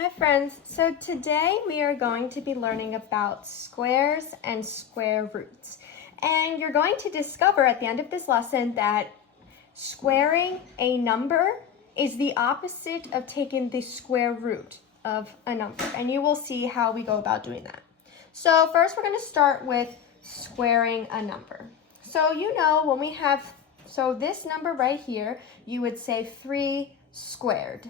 Hi friends, so today we are going to be learning about squares and square roots. And you're going to discover at the end of this lesson that squaring a number is the opposite of taking the square root of a number. And you will see how we go about doing that. So first we're going to start with squaring a number. So you know when we have, so this number right here, you would say 3 squared,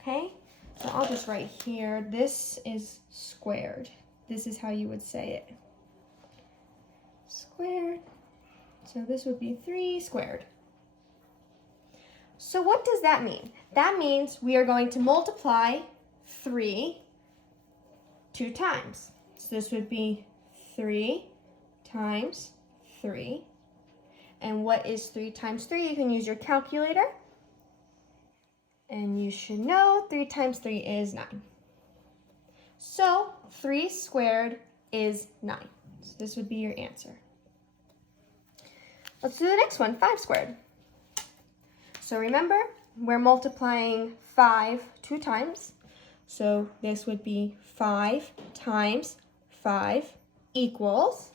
okay? So I'll just write here, this is squared. This is how you would say it. Squared. So this would be 3 squared. So what does that mean? That means we are going to multiply 3 2 times. So this would be 3 times 3. And what is 3 times 3? You can use your calculator. And you should know 3 times 3 is 9. So 3 squared is 9. So this would be your answer. Let's do the next one, 5 squared. So remember, we're multiplying 5 2 times. So this would be 5 times 5 equals,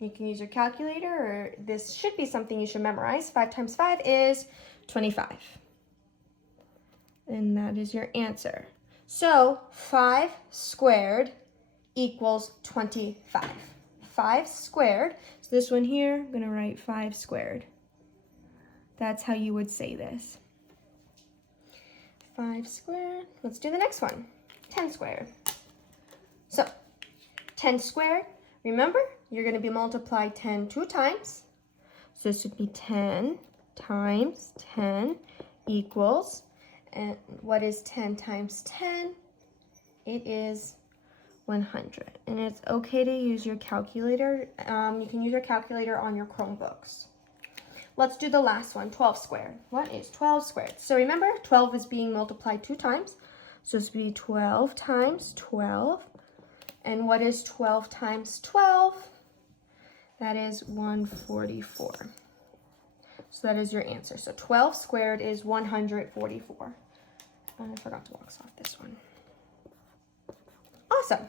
you can use your calculator, or this should be something you should memorize. 5 times 5 is 25. And that is your answer. So 5 squared equals 25. 5 squared, so this one here, I'm gonna write 5 squared. That's how you would say this. 5 squared, let's do the next one, 10 squared. So 10 squared, remember, you're gonna be multiply 10 2 times. So this would be 10 times 10 equals, and what is 10 times 10? It is 100. And it's okay to use your calculator. You can use your calculator on your Chromebooks. Let's do the last one, 12 squared. What is 12 squared? So remember, 12 is being multiplied 2 times. So this would be 12 times 12. And what is 12 times 12? That is 144. So that is your answer. So 12 squared is 144. I forgot to box off this one. Awesome.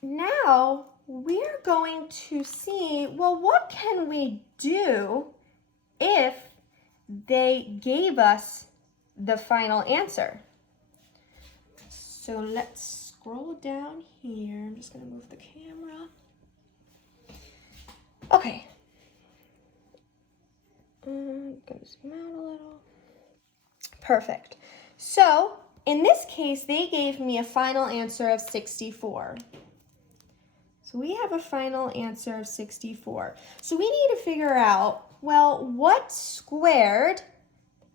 Now we're going to see, well, what can we do if they gave us the final answer? So let's scroll down here. I'm just going to move the camera. Okay. I'm going to zoom out a little. Perfect. So in this case, they gave me a final answer of 64. So we have a final answer of 64. So we need to figure out, well, what squared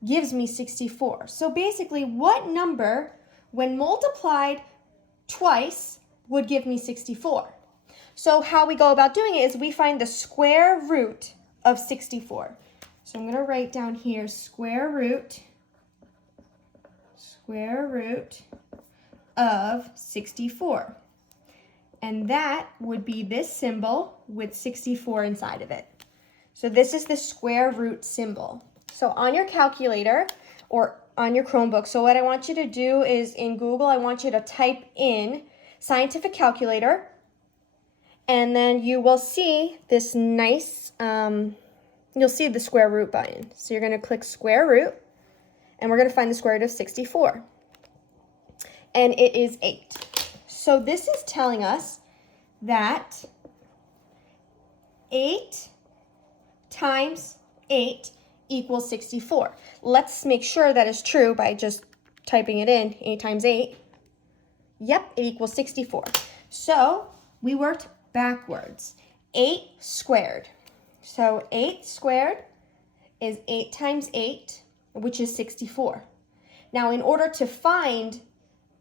gives me 64? So basically, what number, when multiplied twice, would give me 64? So how we go about doing it is we find the square root of 64. So I'm going to write down here square root of 64. And that would be this symbol with 64 inside of it. So this is the square root symbol. So on your calculator or on your Chromebook, so what I want you to do is in Google, I want you to type in scientific calculator, and then you will see this nice, you'll see the square root button. So you're going to click square root, and we're going to find the square root of 64. And it is 8. So this is telling us that 8 times 8 equals 64. Let's make sure that is true by just typing it in, 8 times 8. Yep, it equals 64. So we worked backwards. 8 squared. So 8 squared is 8 times 8, which is 64. Now, in order to find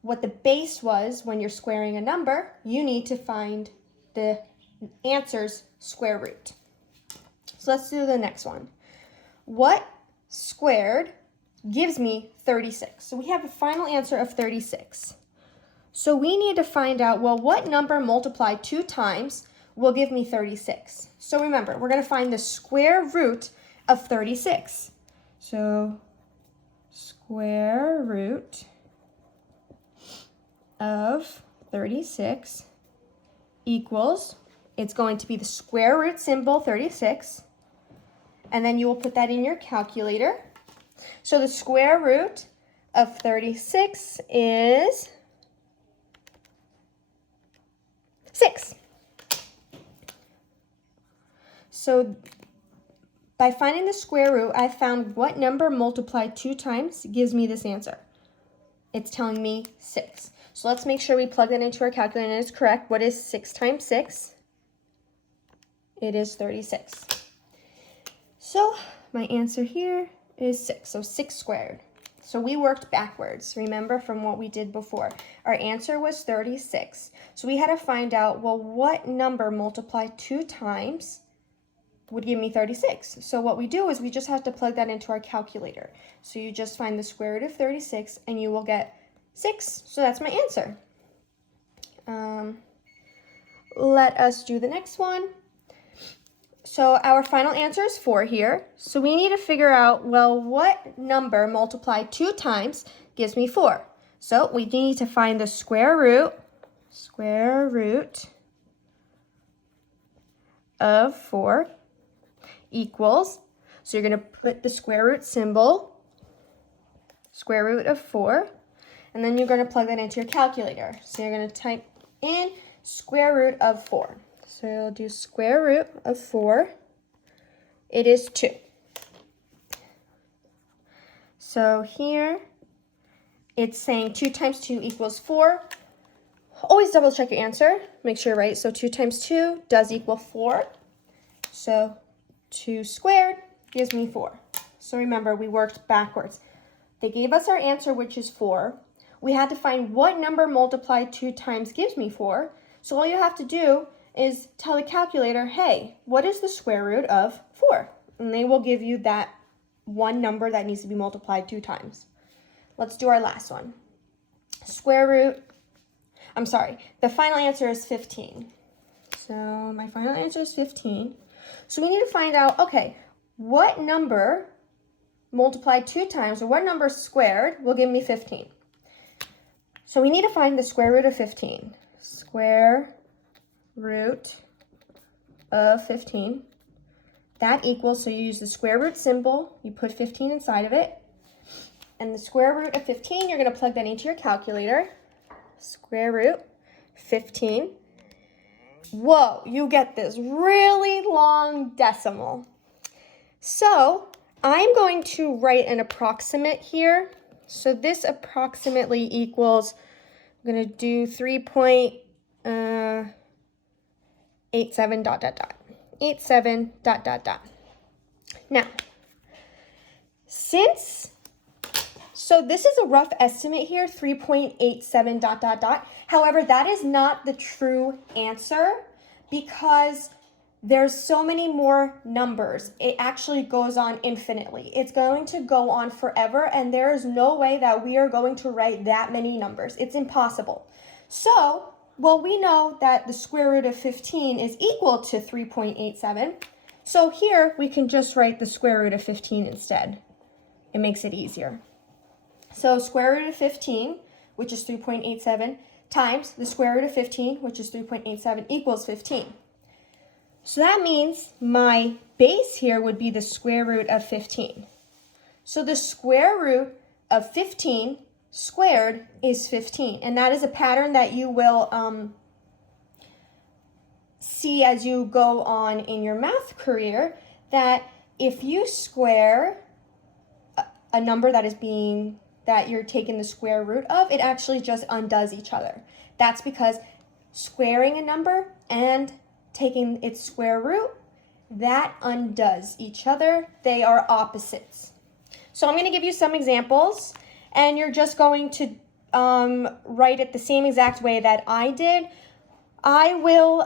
what the base was when you're squaring a number, you need to find the answer's square root. So let's do the next one. What squared gives me 36? So we have a final answer of 36. So we need to find out, well, what number multiplied 2 times will give me 36? So remember, we're going to find the square root of 36. So square root of 36 equals, it's going to be the square root symbol, 36, and then you will put that in your calculator. So the square root of 36 is 6. So by finding the square root, I found what number multiplied 2 times gives me this answer. It's telling me 6. So let's make sure we plug that into our calculator and it's correct. What is 6 times 6? It is 36. So my answer here is 6. So 6 squared. So we worked backwards, remember, from what we did before. Our answer was 36. So we had to find out, well, what number multiplied 2 times would give me 36. So what we do is we just have to plug that into our calculator. So you just find the square root of 36 and you will get 6. So that's my answer. Let us do the next one. So our final answer is 4 here. So we need to figure out, well, what number multiplied 2 times gives me 4? So we need to find the square root of 4 equals, so you're going to put the square root symbol, square root of 4, and then you're going to plug that into your calculator. So you're going to type in square root of 4. So you'll do square root of 4. It is 2. So here it's saying 2 times 2 equals 4. Always double check your answer. Make sure you're right. So 2 times 2 does equal 4. So 2 squared gives me 4. So remember, we worked backwards. They gave us our answer, which is 4. We had to find what number multiplied 2 times gives me 4. So all you have to do is tell the calculator, hey, what is the square root of 4? And they will give you that one number that needs to be multiplied 2 times. Let's do our last one. The final answer is 15. So my final answer is 15. So we need to find out, okay, what number multiplied 2 times, or what number squared will give me 15? So we need to find the square root of 15. Square root of 15. That equals, so you use the square root symbol, you put 15 inside of it, and the square root of 15, you're going to plug that into your calculator. Square root 15. Whoa, you get this really long decimal. So I'm going to write an approximate here. So this approximately equals, I'm going to do 3.87 ... 87 ... Now, so this is a rough estimate here, 3.87 ... However, that is not the true answer because there's so many more numbers. It actually goes on infinitely. It's going to go on forever, and there is no way that we are going to write that many numbers. It's impossible. So, well, we know that the square root of 15 is equal to 3.87. So here we can just write the square root of 15 instead. It makes it easier. So square root of 15, which is 3.87, times the square root of 15, which is 3.87, equals 15. So that means my base here would be the square root of 15. So the square root of 15 squared is 15. And that is a pattern that you will see as you go on in your math career, that if you square a number that you're taking the square root of, it actually just undoes each other. That's because squaring a number and taking its square root, that undoes each other. They are opposites. So I'm going to give you some examples, and you're just going to write it the same exact way that I did. I will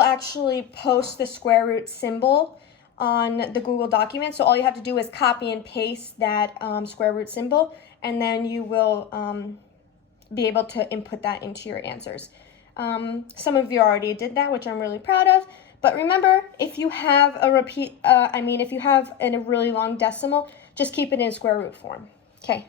actually post the square root symbol on the Google document. So all you have to do is copy and paste that square root symbol, and then you will be able to input that into your answers. Some of you already did that, which I'm really proud of. But remember, if you have if you have a really long decimal, just keep it in square root form. Okay.